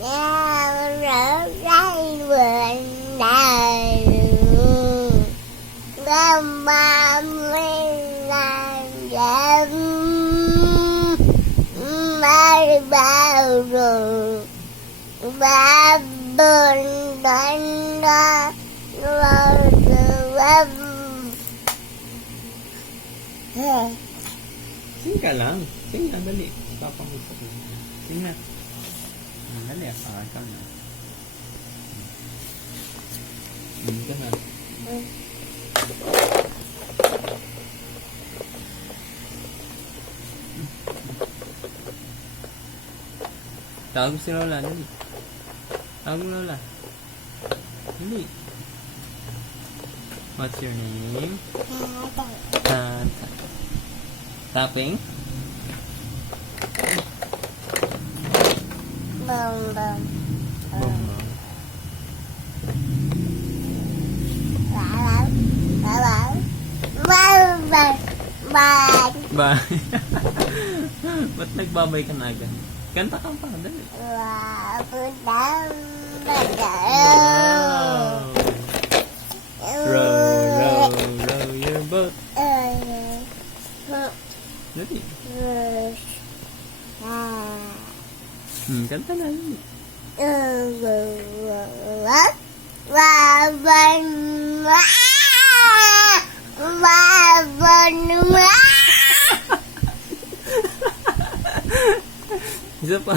rỡ rãi vườn đài gom ba mươi là dẹp mai bao rồi ba bên đánh ra rồi Sing ka lang. Sing na, dali. Papa mo sa akin. Sing na. Dali, ikaw na. Ka na. Tawag mo si Lola, dali. Tawag mo Lola. Dali. What's your name? Tata. Tapping? bông bông Bông ba Bye. Ba't nagbabay ka na agad? Kanta ka pa, dali. Row, row your boat. Dali. Kanta na, dali. Isa pa.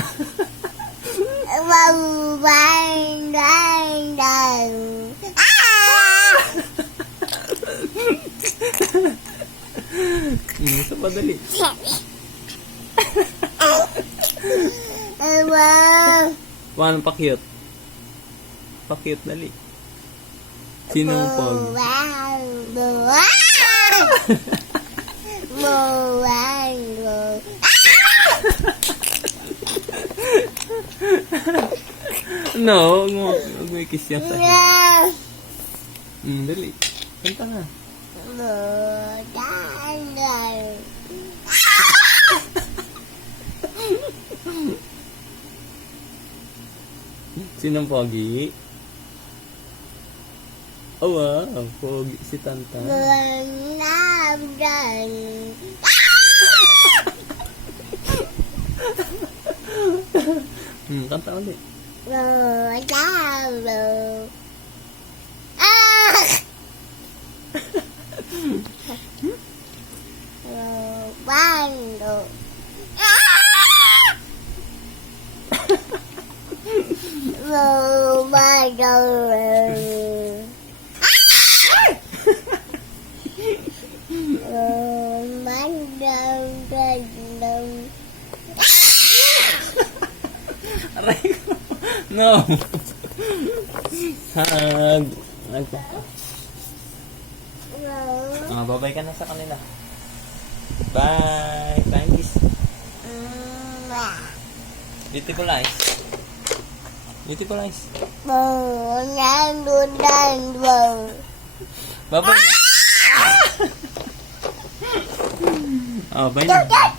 Isa pa, dali. Paano pa-cute? Pa-cute, dali. Sino ang pog? No, huwag mo i-kiss yan sa'yo. Dali. Kanta na. Sinong pogi? Oh, wow. Pogi si Tanta. Kanta ulit. Aray ko. No. Hag. Babay ka na sa kanila. Bye. Thanks. Beautiful eyes. Beautiful eyes. Babay. Bye na.